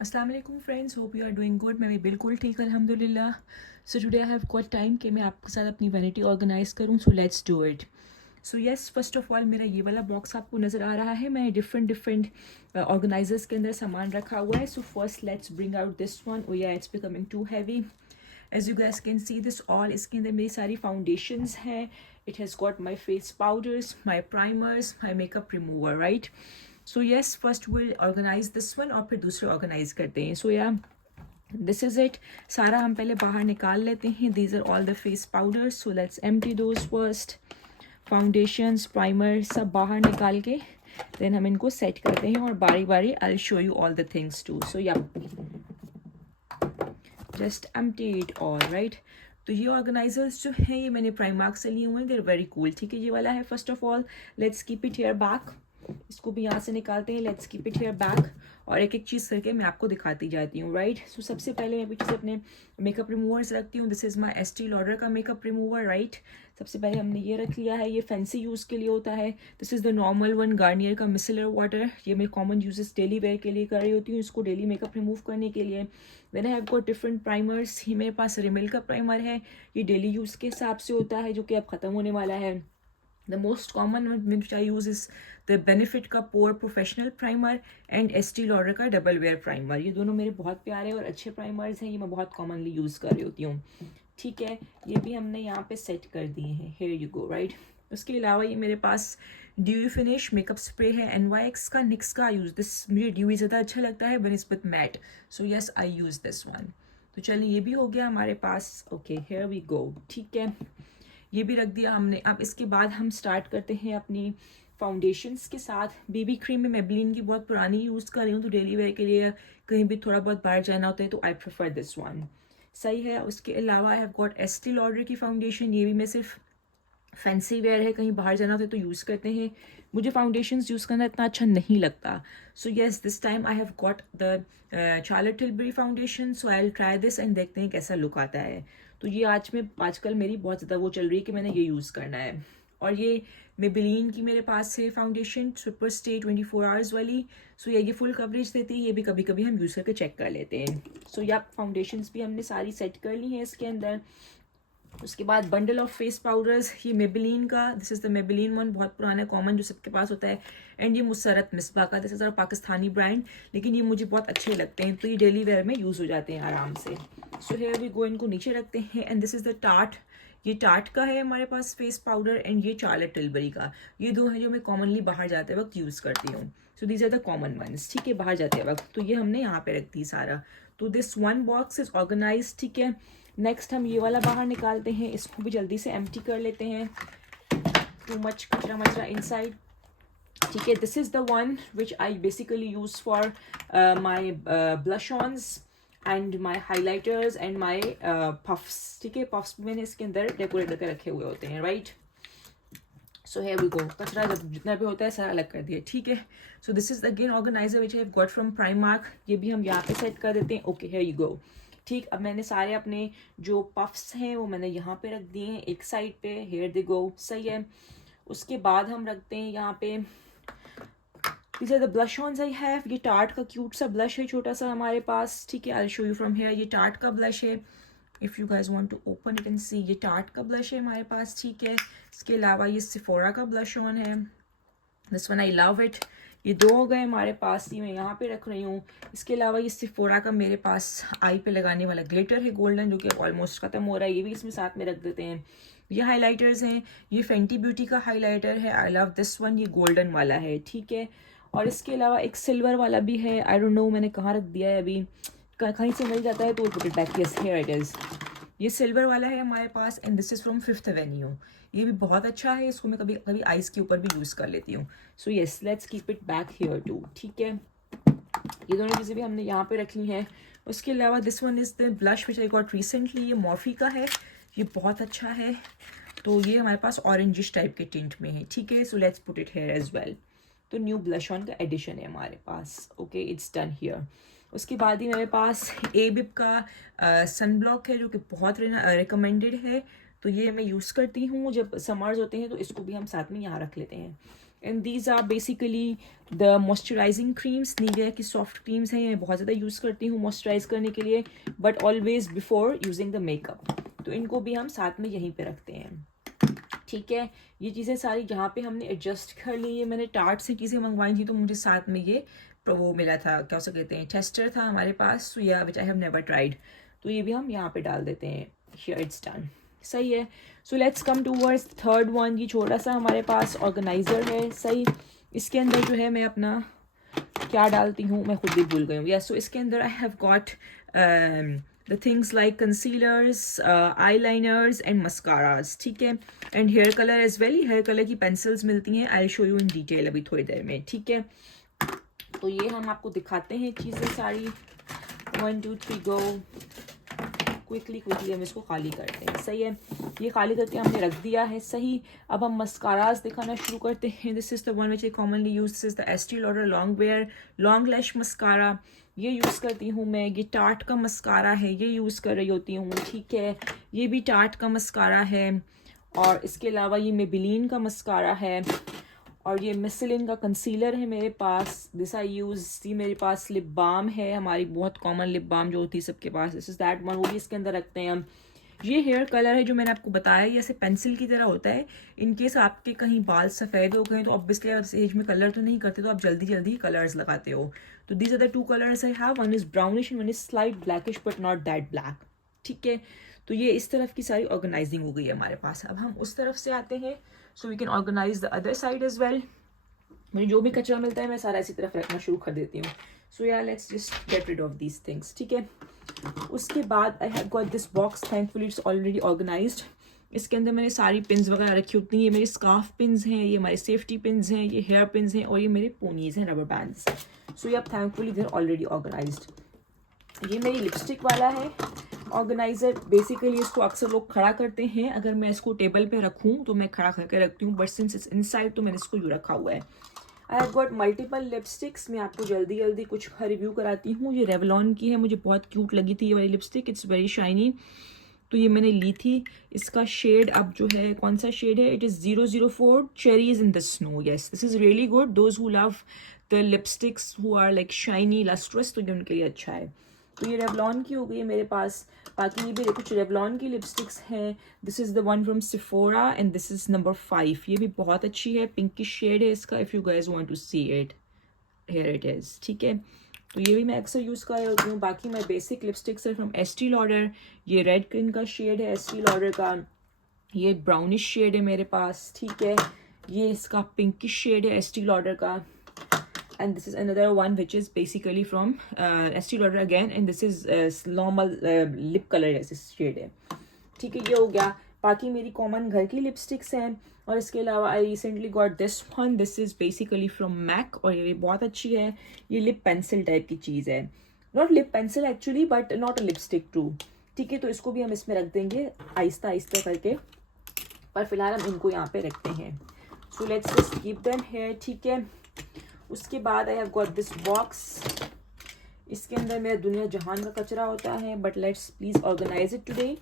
अस्सलाम वालेकुम friends, hope you are doing good. मैं भी बिल्कुल ठीक अल्हम्दुलिल्लाह। So today I have got time कि मैं आपके साथ अपनी वैनिटी ऑर्गेनाइज करूँ, so let's do it. So yes, first of all मेरा ये वाला बॉक्स आपको नज़र आ रहा है। मैं डिफरेंट डिफरेंट ऑर्गेनाइजर्स के अंदर सामान रखा हुआ है। So first let's bring out this one. Oh yeah, it's becoming too heavy. As you guess can see this all, इसके अंदर मेरी सारी फाउंडेशंस हैं। It has got my face powders, my primers, my makeup remover, right. So yes, first will organise this one और फिर दूसरे organise करते हैं। सो या, दिस इज इट। सारा हम पहले बाहर निकाल लेते हैं। These are all the face powders, so let's empty those first. Foundations, primer सब बाहर निकाल के देन हम इनको सेट करते हैं और बारी बारी I will show you all the things too. So yeah, just empty it all, right. तो ये ऑर्गेनाइजर्स जो हैं ये मैंने प्राइमार्क से लिए हुए हैं। देर वेरी कूल, ठीक है। ये वाला है। First of all let's keep it hear back. इसको भी यहाँ से निकालते हैं। Let's keep it hear back और एक एक चीज़ करके मैं आपको दिखाती जाती हूँ, राइट। सो सबसे पहले मैं पीछे से अपने मेकअप रिमूवर्स रखती हूँ। This is my Estee Lauder का मेकअप रिमूवर, राइट। सबसे पहले हमने ये रख लिया है। ये फैंसी यूज़ के लिए होता है। This is the normal one, Garnier का मिसलर वाटर। ये मैं कॉमन यूजेस डेली वेयर के लिए कर रही होती हूँ, इसको डेली मेकअप रिमूव करने के लिए। Then I have got different primers. ये मेरे पास रिमिल का प्राइमर है। ये डेली यूज़ के हिसाब से होता है, जो कि अब ख़त्म होने वाला है। The most common one which I use is the Benefit का Pore Professional Primer and Estee Lauder का Double Wear Primer। ये दोनों मेरे बहुत प्यारे और अच्छे प्राइमर्स हैं। ये मैं बहुत कॉमनली यूज़ कर रही होती हूँ, ठीक है। ये भी हमने यहाँ पे सेट कर दिए हैं। Here you go, right। उसके अलावा ये मेरे पास ड्यूई फिनिश मेकअप स्प्रे है NYX का, निक्स का। यूज़ दिस, मुझे ड्यूई ज़्यादा अच्छा लगता है बनिस्बत matte, so yes I use this one. तो चलिए, ये भी हो गया हमारे पास। ओके, हेयर वी गो, ठीक है। ये भी रख दिया हमने। अब इसके बाद हम स्टार्ट करते हैं अपनी फाउंडेशंस के साथ। बेबी क्रीम में मेबलिन की बहुत पुरानी यूज़ कर रही हूँ, तो डेली वेयर के लिए कहीं भी थोड़ा बहुत बाहर जाना होता है तो आई प्रेफर दिस वन, सही है। उसके अलावा I have got Estee Lauder की फाउंडेशन। ये भी मैं सिर्फ फैंसी वेयर है, कहीं बाहर जाना होता है तो यूज़ करते हैं। मुझे फाउंडेशंस यूज़ करना इतना अच्छा नहीं लगता। So yes, this time I have got the Charlotte Tilbury foundation. So I will try this and देखते हैं कैसा लुक आता है। तो ये आजकल मेरी बहुत ज़्यादा वो चल रही है कि मैंने ये यूज़ करना है। और ये मेबेलिन की मेरे पास है फाउंडेशन, सुपर स्टे 24 आवर्स वाली। सो ये फुल कवरेज देती है। ये भी कभी कभी हम यूज़ करके चेक कर लेते हैं। सो या, फाउंडेशंस भी हमने सारी सेट कर ली हैं इसके अंदर। उसके बाद बंडल ऑफ फेस पाउडर्स। ये मेबेलिन का, this is the Maybelline one, बहुत पुराना कॉमन जो सबके पास होता है। एंड ये मुसरत मिसबा का, this is a Pakistani brand, लेकिन ये मुझे बहुत अच्छे लगते हैं, तो ये डेली वेयर में यूज़ हो जाते हैं आराम से। सो हेयर वी गो, इनको नीचे रखते हैं। And this is the tart. ये टार्ट का है हमारे पास फेस पाउडर, एंड ये चार्लोट टिलबरी का। ये दो हैं जो मैं कॉमनली बाहर जाते वक्त यूज़ करती हूँ। So these are the common ones, ठीक है, बाहर जाते वक्त। तो ये हमने यहाँ पे रख दी सारा। तो this one box is organize, ठीक है। नेक्स्ट हम ये वाला बाहर निकालते हैं। इसको भी जल्दी से एम्प्टी कर लेते हैं। टू मच कचरा मचरा इनसाइड, ठीक है। This is the one which I basically use for my blush ons and my highlighters and my puffs, ठीक है। पफ्स भी मैंने इसके अंदर डेकोरेट करके रखे हुए होते हैं, right. So here we go, कचरा जितना भी होता है सारा अलग कर दिया, ठीक है। So this is again organiser which I have got from Primark. ये भी हम यहाँ पे सेट कर देते हैं। ओके, हेयर यू गो, ठीक। अब मैंने सारे अपने जो पफ्स हैं वो मैंने यहाँ पे रख दिए हैं एक साइड पे। हेयर दे गो, सही है। उसके बाद हम रखते हैं यहाँ पे, these are the blush ons I have। ये टार्ट का क्यूट सा ब्लश है छोटा सा हमारे पास, ठीक है। I'll show you from here। ये टार्ट का ब्लश है। If you guys want to open it and see, ये टार्ट का ब्लश है हमारे पास, ठीक है। इसके अलावा ये सिफोरा का ब्लश ऑन है। This one I love it. ये दो हो गए हमारे पास, ये मैं यहाँ पे रख रही हूँ। इसके अलावा ये सिफोरा का मेरे पास आई पे लगाने वाला ग्लिटर है गोल्डन, जो कि ऑलमोस्ट ख़त्म हो रहा है। ये भी इसमें साथ में रख देते हैं। ये हाइलाइटर्स हैं। ये फेंटी ब्यूटी का हाइलाइटर है, आई लव दिस वन। ये गोल्डन वाला है, ठीक है। और इसके अलावा एक सिल्वर वाला भी है। आई डोंट नो मैंने कहाँ रख दिया है अभी, कहीं से मिल जाता है तो put it back. Yes, here it is. ये सिल्वर वाला है हमारे पास, and this is from Fifth Avenue. ये भी बहुत अच्छा है। इसको मैं कभी कभी आइस के ऊपर भी यूज़ कर लेती हूँ। So yes, let's keep it back here too, ठीक है। ये दोनों चीज़ें भी हमने यहाँ पे रख ली हैं। उसके अलावा this one is the blush which I got recently. ये मॉर्फी का है। ये बहुत अच्छा है। तो ये हमारे पास ऑरेंजिश टाइप के टिंट में है, ठीक है। So let's put it here as well. तो न्यू ब्लश ऑन का एडिशन है हमारे पास। Okay, it's done here. उसके बाद ही मेरे पास एबिब का सन ब्लॉक है, जो कि बहुत रिकमेंडेड है। तो ये मैं यूज़ करती हूँ जब समर्स होते हैं, तो इसको भी हम साथ में यहाँ रख लेते हैं। And these are basically the moisturizing creams. Nivea की सॉफ्ट क्रीम्स हैं, ये मैं बहुत ज़्यादा यूज़ करती हूँ मॉइस्चराइज करने के लिए, but always before using the makeup. तो इनको भी हम साथ में यहीं पे रखते हैं. ठीक है, ये चीज़ें सारी जहाँ पे हमने एडजस्ट कर ली. ये मैंने टार्ट से चीज़ें मंगवाई थी, तो मुझे साथ में ये वो मिला था, क्या उसे कहते हैं, टेस्टर था हमारे पास. सो या विच आई हैव नेवर ट्राइड. तो ये भी हम यहाँ पे डाल देते हैं. Here it's done. सही है. So let's come towards third one. ये छोटा सा हमारे पास ऑर्गेनाइजर है. सही. इसके अंदर जो है मैं अपना क्या डालती हूँ मैं खुद भी भूल गई हूँ. यस, सो इसके अंदर आई have got the things like concealers, eyeliners and mascaras. ठीक है, and hair color as well. hair color की pencils मिलती हैं. I'll show you in detail अभी थोड़ी देर में. ठीक है, तो ये हम आपको दिखाते हैं चीज़ें सारी. 1 2 3 गो. क्विकली हम इसको खाली करते हैं. सही है, ये खाली करके हमने रख दिया है. सही. अब हम मस्काराज दिखाना शुरू करते हैं. This is the one which I commonly use. This is the Estee Lauder long wear long lash mascara. ये यूज़ करती हूँ मैं. ये टार्ट का मस्कारा है, ये यूज़ कर रही होती हूँ. ठीक है, ये भी टार्ट का मस्कारा है. और इसके अलावा ये मेबेलिन का मस्कारा है. और ये मिसलिन का कंसीलर है मेरे पास. This I use. ये मेरे पास लिप बाम है, हमारी बहुत कॉमन लिप बाम जो होती है सबके पास. दिस इज़ दैट वन, वो भी इसके अंदर रखते हैं हम. ये हेयर कलर है जो मैंने आपको बताया, ये ऐसे पेंसिल की तरह होता है. इनकेस आपके कहीं बाल सफ़ेद हो गए तो ऑब्वियसली आप इस एज में कलर तो नहीं करते, तो आप जल्दी जल्दी कलर्स लगाते हो. तो these are the 2 colours I have. One is brownish and one is slight blackish but not that black. ठीक है, तो ये इस तरफ की सारी ऑर्गेनाइजिंग हो गई है हमारे पास. अब हम उस तरफ से आते हैं. So we can organize the other side as well. मुझे जो भी कचरा मिलता है मैं सारा इसी तरफ रखना शुरू कर देती हूँ. So yeah let's just get rid of these things. ठीक है, उसके बाद I have got this box. Thankfully it's already organized. इसके अंदर मैंने सारी पिन्स वगैरह रखी होती हैं. ये मेरे स्कार्फ पिन्स हैं, ये हमारे सेफ्टी पिन्स हैं, ये हेयर पिन्स हैं, और ये मेरे पोनीज हैं, रबर बैंड्स. सो ये thankfully they are already organised. ये मेरी लिपस्टिक वाला है ऑर्गेनाइजर. बेसिकली इसको अक्सर लोग खड़ा करते हैं. अगर मैं इसको टेबल पे रखूँ तो मैं खड़ा करके रखती हूँ, बट सिंस इट्स इनसाइड तो मैंने इसको यूँ रखा हुआ है. आई हैव गॉट मल्टीपल लिपस्टिक्स. मैं आपको जल्दी जल्दी कुछ का रिव्यू कराती हूँ. ये रेवलॉन की है, मुझे बहुत क्यूट लगी थी ये वाली लिपस्टिक. इट्स वेरी शाइनी, तो ये मैंने ली थी. इसका शेड अब जो है, कौन सा शेड है, it is 004 cherries in the snow. Yes, this is really good. Those who love the lipsticks who are like shiny lustrous, तो ये उनके लिए अच्छा है. तो ये रेवलॉन की हो गई है मेरे पास. बाकी ये भी कुछ रेवलॉन की लिपस्टिक्स हैं. This is the one from सिफोरा एंड दिस इज़ नंबर 5. ये भी बहुत अच्छी है, पिंकिश शेड है इसका. If you guys want to see it, here it is. ठीक है, तो ये भी मैं अक्सर यूज़ कर रही होती हूँ. बाकी मैं बेसिक लिपस्टिक्स है फ्रॉम एस्टी लॉडर. ये रेड क्रीम का शेड है एस्टी लॉडर का. ये ब्राउनिश शेड है मेरे पास. ठीक है, ये इसका पिंकिश शेड है एस्टी लॉडर का. and this is another one which is basically from Estee Lauder again, and this is normal lip color जैसे शेड है. ठीक है, ये हो गया. बाकी मेरी कॉमन घर की लिपस्टिक्स हैं. और इसके अलावा I recently got this one. This is basically from MAC, और ये बहुत अच्छी है. ये लिप पेंसिल टाइप की चीज़ है. Not lip pencil actually, but not a lipstick too. ठीक है, तो इसको भी हम इसमें रख देंगे आहिस्ता आहिस्ता करके, पर फिलहाल हम इनको यहाँ पे रखते हैं. So let's just keep them here. ठीक है, उसके बाद I have got this box. इसके अंदर मेरा दुनिया जहान का कचरा होता है, but let's please organize it today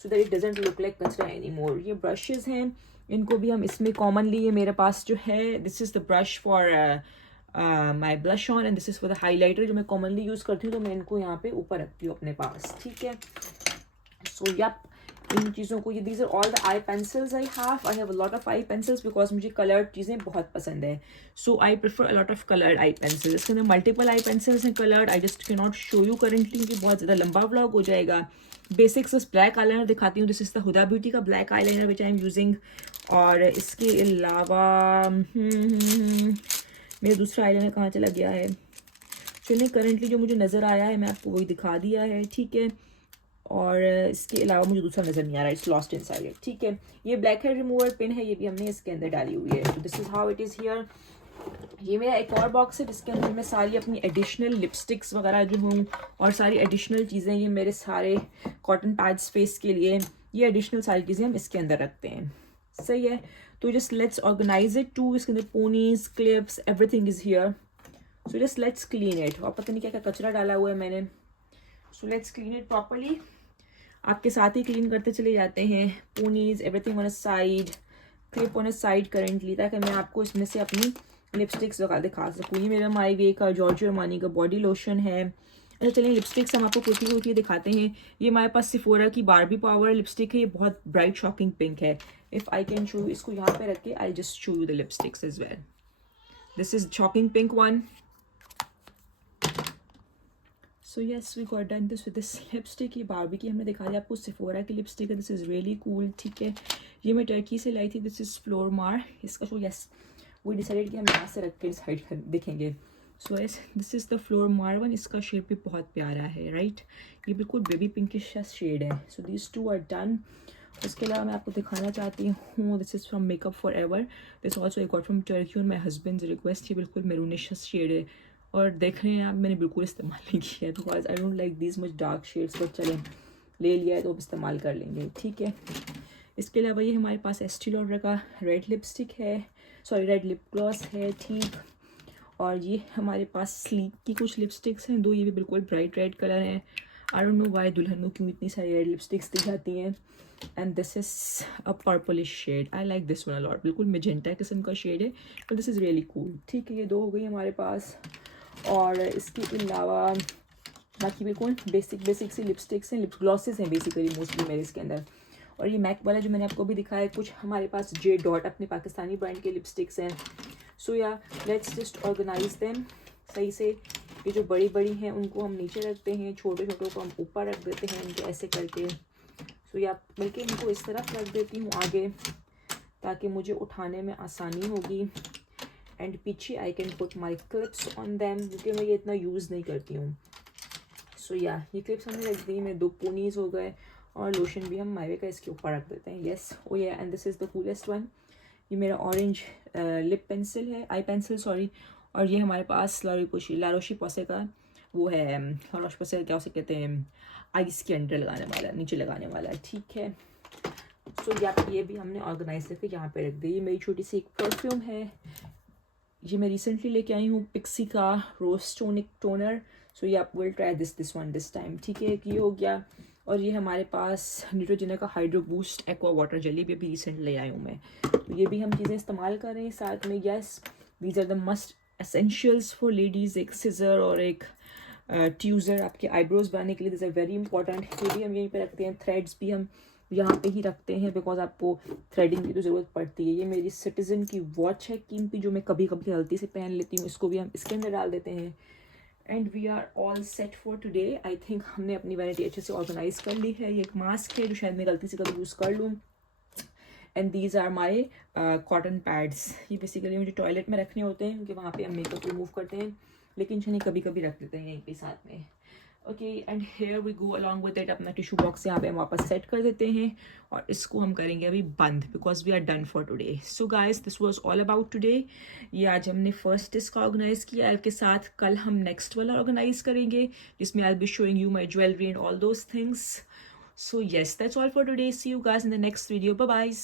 so that it doesn't look like kachra any more. ये ब्रशेज़ हैं, इनको भी हम इसमें कॉमनली, ये मेरे पास जो है, this is the brush for my blush on and this is for the highlighter जो मैं कॉमनली यूज़ करती हूँ. तो मैं इनको यहाँ पे ऊपर रखती हूँ अपने पास. ठीक है, सो यप, इन चीज़ों को, ये these are all the eye pencils I have a lot of eye pencils because मुझे कलर्ड चीज़ें बहुत पसंद है. So I prefer a lot of coloured eye pencils. इसके अंदर मल्टीपल आई पेंसिल्स हैं coloured. I just can not show you currently क्योंकि बहुत ज़्यादा लंबा व्लॉग हो जाएगा. बेसिक्स बस ब्लैक आई लाइनर दिखाती हूँ. This is the Huda Beauty का black eye liner which I am using. और इसके अलावा मेरा दूसरा आई लाइनर कहाँ चला गया है. चलिए, करेंटली जो मुझे नज़र आया है मैं आपको वही दिखा दिया है. ठीक है, और इसके अलावा मुझे दूसरा नज़र नहीं आ रहा. It's lost inside it. ठीक है, ये ब्लैक हेड रिमूवर पिन है, ये भी हमने इसके अंदर डाली हुई है. तो this is how it is here. ये मेरा एक और बॉक्स है जिसके अंदर मैं सारी अपनी एडिशनल लिपस्टिक्स वगैरह जो हूँ और सारी एडिशनल चीज़ें, ये मेरे सारे कॉटन पैड्स फेस के लिए, ये एडिशनल सारी चीज़ें हम इसके अंदर रखते हैं. सही है, तो just let's organize it too. इसके अंदर ponies, clips, everything is here. So just let's clean it. और पता नहीं क्या क्या कचरा डाला हुआ है मैंने. So let's clean it properly. आपके साथ ही क्लीन करते चले जाते हैं. Ponies, everything on a side, clip on a side currently, ताकि मैं आपको इसमें से अपनी लिपस्टिक्स दिखा सकूँ। ये मेरा माई वे का जॉर्जियो अरमानी का बॉडी लोशन है। अच्छा चलिए लिपस्टिक्स हम आपको क्विकली दिखाते हैं। ये हमारे पास सिफोरा की बारबी पावर लिपस्टिक है, ये बहुत ब्राइट शॉकिंग पिंक है। इफ़ आई कैन शो, इसको यहाँ पे रख के I just show you the lipsticks as well. This is shocking pink one. So yes we got done this with this lipstick. ये बारबी की हमने दिखा दिया आपको, सिफोरा की लिपस्टिक है। दिस इज़ रियली कूल, ठीक है। ये मैं टर्की से लाई थी। दिस इज़ फ्लोर मार। इसका शो यस वो डिसाइडेड कि हम यहाँ से रख के डिसाइड देखेंगे। So yes this is the floor मार वन। इसका शेड भी बहुत प्यारा है, राइट। ये बिल्कुल बेबी पिंकिश शेड है। So these two are done. उसके अलावा मैं आपको दिखाना चाहती हूँ, this is from makeup for ever. This also I got from Turkey on my husband's request. ये बिल्कुल मेरूनिश शेड है और देख रहे हैं आप, मैंने बिल्कुल इस्तेमाल नहीं किया है because I don't like this much dark shades, but चलें ले लिया है तो अब इस्तेमाल कर लेंगे, ठीक है। इसके अलावा ये हमारे पास एस्टी लॉडर का रेड लिपस्टिक है, सॉरी रेड लिप ग्लॉस है, ठीक। और ये हमारे पास स्लीक की कुछ लिपस्टिक्स हैं दो, ये भी बिल्कुल ब्राइट रेड कलर हैं। आई डोंट नो वाई दुल्हन को क्यों इतनी सारी रेड लिपस्टिक्स दी जाती हैं। And this is a purplish shade, I like this one a lot. बिल्कुल मेजेंटा किस्म का शेड है, but this is really cool, ठीक है। ये दो हो गई हमारे पास। और इसके अलावा बाकी बिल्कुल बेसिक सी लिपस्टिक्स हैं, लिप ग्लॉसेस हैं बेसिकली मोस्टली मेरे इसके अंदर। और ये मैक वाला जो मैंने आपको भी दिखाया है, कुछ हमारे पास जे डॉट अपने पाकिस्तानी ब्रांड के लिपस्टिक्स हैं। सो yeah let's just organise them सही से। ये जो बड़ी बड़ी हैं उनको हम नीचे रखते हैं, छोटे छोटों को हम ऊपर रख देते हैं इनके ऐसे करके। सो या बल्कि इनको इस तरफ रख देती हूँ आगे, ताकि मुझे उठाने में आसानी होगी। एंड पीछे I can put my clips on them, क्योंकि मैं ये इतना यूज़ नहीं करती हूँ। सो या ये क्लिप्स हमने रख दी। मैं दो पोनीज हो गए और लोशन भी हम मायवे का इसके ऊपर रख देते हैं। येस ओ या and this is the coolest one. ये मेरा ऑरेंज लिप पेंसिल है, आई पेंसिल सॉरी। और ये हमारे पास लारोशी पोसे का वो है, लारोशी पोसे क्या उसे कहते हैं, आइस के अंदर लगाने वाला, नीचे लगाने वाला, ठीक है। सो ये भी हमने ऑर्गेनाइज करके यहाँ पे रख दी। ये मेरी छोटी सी एक परफ्यूम है, ये मैं रिसेंटली लेके आई हूँ, पिक्सी का रोज टोनिक टोनर। सो ये आप will try this one this time, ठीक है। ये हो गया। और ये हमारे पास न्यूट्रोजेना का hydro boost aqua water jelly भी अभी रिसेंट ले आई हूँ मैं, तो ये भी हम चीज़ें इस्तेमाल कर रहे हैं साथ में। Yes these are the must essentials for ladies. एक सिजर और एक ट्यूज़र आपके आईब्रोज बनाने के लिए, दिस आर वेरी इंपॉर्टेंट। ये भी हम यहीं पे रखते हैं। थ्रेड्स भी हम यहाँ पे ही रखते हैं बिकॉज आपको थ्रेडिंग की तो ज़रूरत पड़ती है। ये मेरी सिटीजन की वॉच है कीमती, जो मैं कभी कभी गलती से पहन लेती हूँ, इसको भी हम इसके अंदर डाल देते हैं। And we are all set for today. I think हमने अपनी वैनिटी अच्छे से ऑर्गेनाइज कर ली है। ये एक मास्क है जो शायद मैं गलती से कभी यूज़ कर लूँ। And these are my cotton pads. ये बेसिकली मुझे टॉयलेट में रखने होते हैं क्योंकि वहाँ पे हम मेकअप रिमूव करते हैं, लेकिन चलिए कभी कभी रख देते हैं यहीं पे साथ में। Okay and here we go along with it. अपना टिश्यू बॉक्स यहाँ पे हम वापस सेट कर देते हैं और इसको हम करेंगे अभी बंद, because we are done for today. So guys this was all about today. ये आज हमने फर्स्ट डिस्क ऑर्गेनाइज किया, के साथ कल हम नेक्स्ट वाला ऑर्गेनाइज करेंगे जिसमें I will be showing you my jewellery and all those things. So yes, that's all for today. See you guys in the next video. Bye bye.